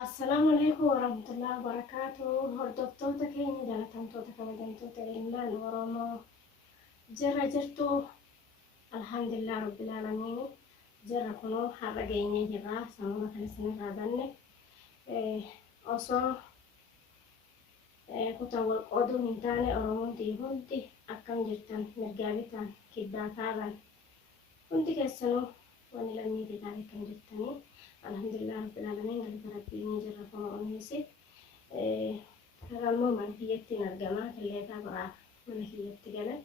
Assalamualaikum warahmatullahi wabarakatuh. Hordoftoota keenya jalatamtoota kabajamtoota ilmaan Oromoo jirra jirtu alhamdulillah rabbil aalamiin jirra kunoo har'a geenyee jirra samuma kan isinirraa banne osoo kutaa wal qooduu hin taane Oromoon hundi akkam jirtan mirgaa bitaan kibbaa kaaban hundi keessanuu wani lammii bitaa akkam jirtanii alhamdulillah rabbil aalamiin galata rabbii jirra kunoo onneesi karammoo mana kiyyattiin argama killeetaa biraa mana kiyyatti gale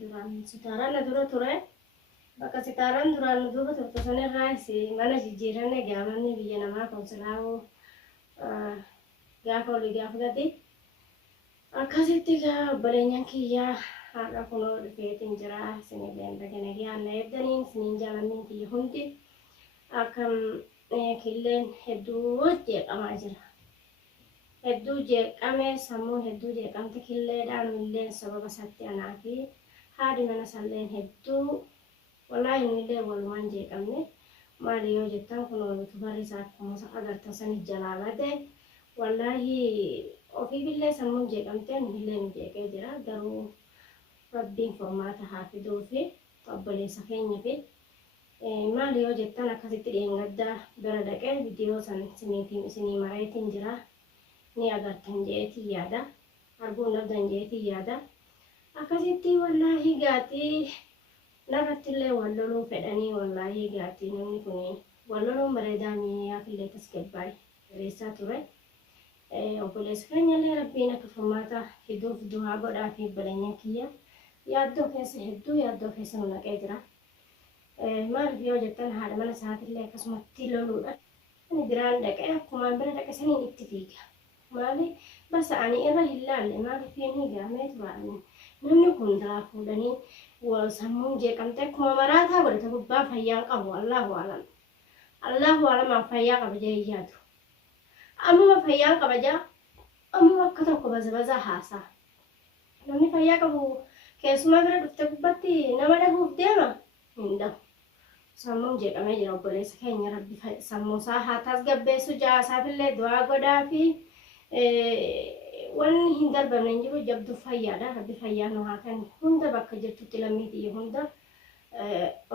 duraan sitaaraan dura ture bakka sitaaraan duraan duuba turte sanirraa mana jijjiiranne gaamanni biyya namaa konsilaa'uu gaafa olii gaafa gadi akkasitti obboleenyaan kiyyaa har'a kunoo dhufeetiin jira isinillee dhagana yaanna eeddaniin isiniin jaalanniin kiyya hundi akkam killeen hedduu jeeqamaa jira. Hedduu jeeqame sammuun hedduu jeeqamte killeedhaan illeen sababa satti anaa fi haadhi mana salleen hedduu wallaahi illee walumaan jeeqamne maali yoo jettan kun yuutuubarii isaa akkuma agartan sanii jalaa bade wallaahi ofii billee sammuun jeeqamteen illee nu jeeqee jira garuu rabbiin furmaata haa fiduu fi obboleessa keenya fi maali yoo jettan akkasitti dheengaddaa bira dhaqee viidiyoo san isinii mareetiin jira. Ni agartan jeetii yaada arguun dhabdan jeetii yaada akkasitti wallaahi gaatii narrattillee walloluu fedhanii wallaahi gaatii namni kun walloluun bareedaa miiyaa fillee tasgabbaay reessaa ture obboleessa keenyallee rabbiin akka furmaata fiduuf du'aa godhaa fi obboleenya kiyya yaaddoo keessa hedduu yaaddoo keessa nu naqee jira maaliif yoo jettan haadha mana isaatillee akkasumatti loluudha ani biraan dhaqee akkumaan bira dhaqe saniin itti fiiga. Maali basa ani irra hilaalle maali fiini gaamee turani namni kun daafuudhanii wal sammuun jeeqamte akkuma maraataa godhata gubbaa fayyaa qabu Allahu alam fayyaa qaba jee yaadu amma fayyaa qaba jaa amma akka tokko baza haasaa namni fayyaa qabu keessumaa bira dhufte gubbatti nama dhabuuf deema hinda sammuun jeeqamee jira obboleessa keenya rabbi sammuusaa haa tasgabbeessu jaasaafillee du'aa godhaa fi wanni hin darbamne hin jiru jabdu fayyaadha rabbi fayyaa nu haa kennu hunda bakka jirtutti lammiitii hunda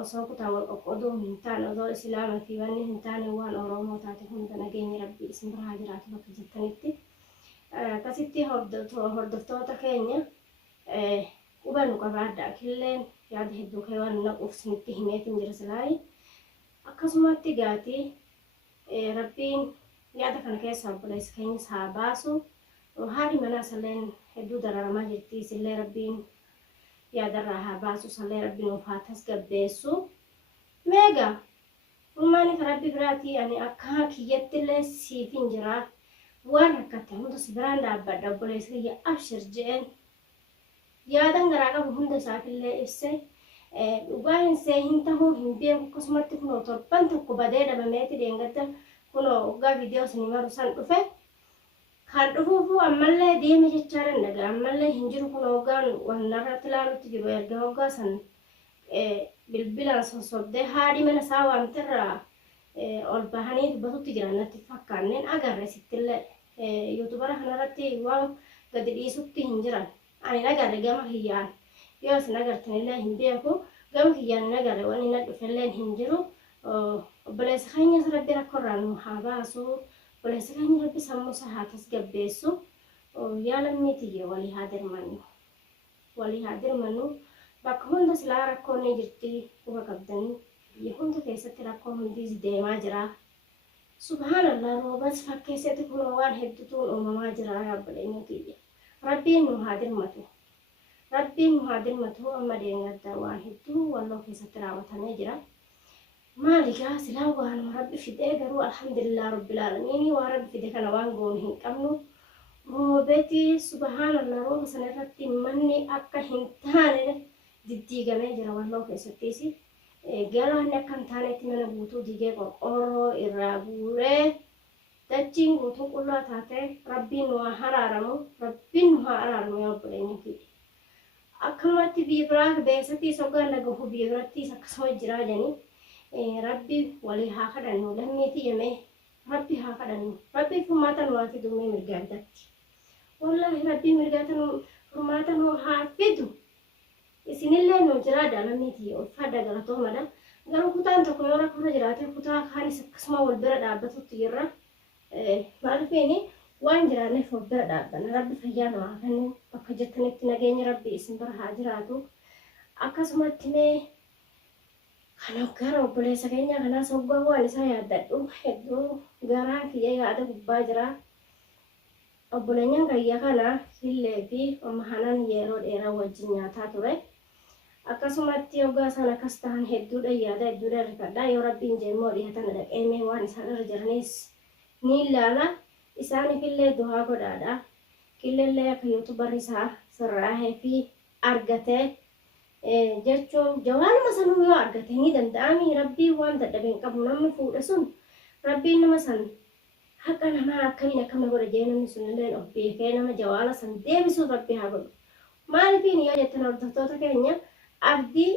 osoo kutaa wal qoqqooduu hin taane osoo islaama fi wanni hin taane waan Oromoo taate hunda nageenya rabbi isin biraa jiraatu bakka jirtanitti akkasitti hordoftoota keenya quba nu qabaadha killeen yaada hedduu kee waan naquuf isinitti himeetiin jira silaayi akkasumatti gaatii rabbiin yaada kana keessa obboleessa keenyas haa baasu haadhi manaa salleen hedduu dararamaa jirti isillee rabbiin yaadarraa haa baasu sallee rabbiin of haa tasgabbeessu meegaa ummaani ka rabbi biraatii ani akka kiyyattillee siifin jira waan rakkatte hunda si biraan dhaabbadha obboleessa kiyya abshir je'een yaadan garaa qabu hunda isaafillee ibse dhugaa hin see hin tahuu hin beeku akkasumatti kunoo torban tokko badee dhabameeti dheengadda kuno uga video sini maru san dhufe kan dhufuufu ammallee deeme jechaan daga ammallee hin jiru kuno ugaan wannarratti laalutti jiru erga ugaa san bilbilaan sosobde haadhi mana isaa waamterra ol bahanii dubbatutti jiran natti fakkaanneen agarre sittillee yuutubara kanarratti waan gadi dhiisutti hin jiran ani agarre gama hiyyaan yoo isin agartanillee hin beeku gama hiyyaan agarre waan inni dhufelleen hin jiru obboleessa keenya rabbi rakkoorraa nu haa baasu obboleessa keenya rabbi sammuusaa haa tasgabbeessu yaa lammiitiyye walii haa dirmannu bakka hunda silaa rakkoon ni jirti quba qabdanii biyya hunda keessatti rakkoon hundiis deemaa jira subhaanallah roobas fakkeessatti kunoo waan hedduutuun uumamaa jira yaa obboleenya kiyya rabbiin nu haa dirmatu amma deengadda waan hedduu walloo keessatti raawwatamee jira مالك سلا وان ربي فدي قالوا الحمد لله رب العالمين ورب فدي كان وان قون هنقمنو روبتي سبحان الله روب سنرتي مني أكا هنتان دي قمي جرى والله في ستيسي قالوا هناك كان تانيت من بوتو دي قرقورو إرابوري تجين بوتو كلها تاتي ربي نوها حرارمو يا رب العالمين أكملت بيبراك بيستي سوغان لغو بيبراتي سكسو جرى جاني ربي ولي هاخدنو لميتي يمي rabbi haa kadhannu rabbi furmaata nu haa fidu mee mirga argatti wallahi rabbi mirgaata nu furmaata nu haa fidu isinillee nu jira daalamniiti ulfaadha galatoomadha garuu kutaan tokko yoo rakkoorra jiraate kutaa kaanis akkasuma wal bira dhaabbatutti jirra maaliifini waan jiraanneef wal bira dhaabbanna rabbi fayyaa namaa kennu bakka jettanitti nageenya rabbi isin bira haa jiraatu akkasumatti mee kan gara obboleessa keenya kanaa soggoo waan isaa yaaddadhu hedduu garaan kiyya yaada gubbaa jira obboleenyaan gayyaa kana fillee fi hanan yeroo dheeraa wajjin nyaataa ture akkasumatti hoggaa isaan akkas ta'an hedduudha yaada hedduudha rifadhaa yoo rabbiin jeemoo dhiyaatan dhaqeemee waan isaan irra jiranis ni ilaala isaaniifillee du'aa godhaadha qilleellee akka yuutubarri isaa sirraahee fi argatee jechuun jawaanuma sanuu yoo argate ni danda'ami rabbii waan dadhabeen qabu namni fuudhe sun rabbiin nama san haqa namaa akkamiin akkama godha jee namni sun illee of beekee nama jawaala san deebisuuf rabbii haa godhu maaliifiin yoo jettan hordoftoota keenya abdii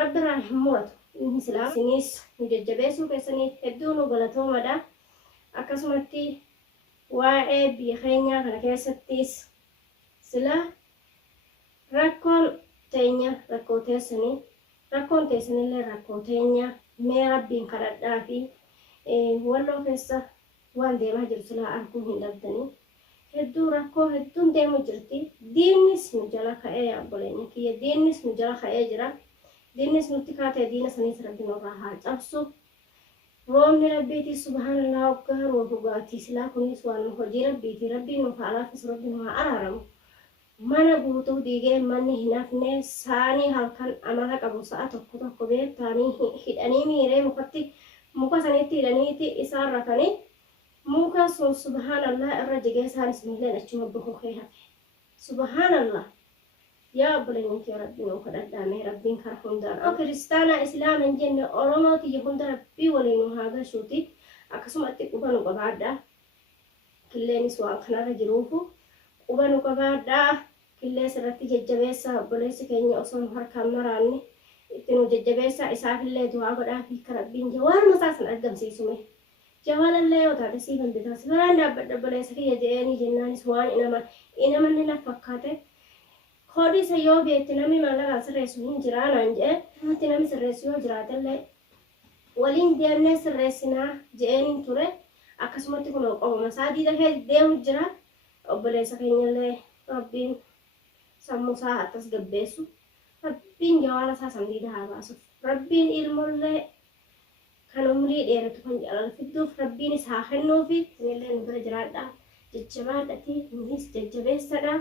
rabbi irraa hin muratu inni silaa isinis nu jajjabeessuu keessaniif hedduu nu galatoomadha akkasumatti waa'ee biyya keenyaa kana keessattis sila rakkoon teenya rakkoo teessanii rakkoon teessanillee rakkoo teenya mee rabbiin kadhadhaa fi walloo keessa waan deemaa jiru silaa arguu hin dhabdanii hedduu rakkoo hedduun deemu jirti diinnis nu jala ka'ee obboleenya kiyya diinnis nu jala ka'ee jira diinnis nutti kaatee diina saniis rabbi nurraa haa cabsu roobni rabbiitii subhaanallah hoggaa rooba dhugaatii silaa kunis waan hojii rabbiitii rabbiin nuuf haa laaffisu rabbi nu haa araaramu mana guutuu diigee manni hin hafne saanii halkan amala qabu sa'a tokko beektaanii hidhanii miiree muka sanitti hidhaniiti isaan rafanii muka sun subhaanallah irra jigee isaanis miileen achuma buhukee hafe subhaanallah yaa obboleeyyan kee rabbiin nu kadhadhaame rabbiin kara hundaan kiristaanaa islaama hin jenne oromooti hunda rabbii waliin nu haa gashuuti akkasumatti quba nu qabaadhaa qilleenis waan kanarra jiruufu quba nu qabaadhaa qillees irratti jajjabeessaa obboleessi keenya osoo nu harkaan maraanne itti nu jajjabeessaa isaafillee du'aa godhaa fi rabbiin jawaanuma isaa san argamsiisume jawaalallee yoo taate siif hin bitaas biraan dhaabbadha obboleessa kiyya je'eenii jennaanis waan inamanni na fakkaate koodiisa yoo beekti namni maallaqaan sirreessu hin jiraanaan je'e namatti namni sirreessu yoo jiraatellee waliin deemnee sirreessinaa je'eeniin ture akkasumatti kun qobuma isaa diidafee deemu jira obboleessa keenyallee rabbiin sammuu isaa attas gabbeessu rabbiin jawaala isaa sandiida haa baasuuf rabbiin ilmollee kan umrii dheeratu kan jaalalfidduuf rabbiin isaa kennuufi isinillee nu bira jiraadhaa jajjabaadhati nunis jajjabeessadha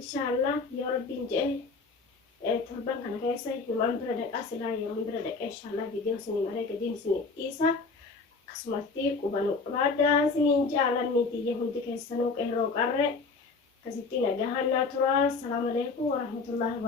inshaallah yoo rabbiin je'e torban kana keessa numaan bira dhaqaa silaa yeroo bira dhaqee inshaallah viidiyoo isinii maree gadiin isinii dhiisa akkasumatti quba nu qabaadhaa isiniin jaalanniitiyya hundi keessanuu qeerroo qarre akkasitti nagahaan naa tura. Assalamu alaikum warahmatullahi wabarakatuh.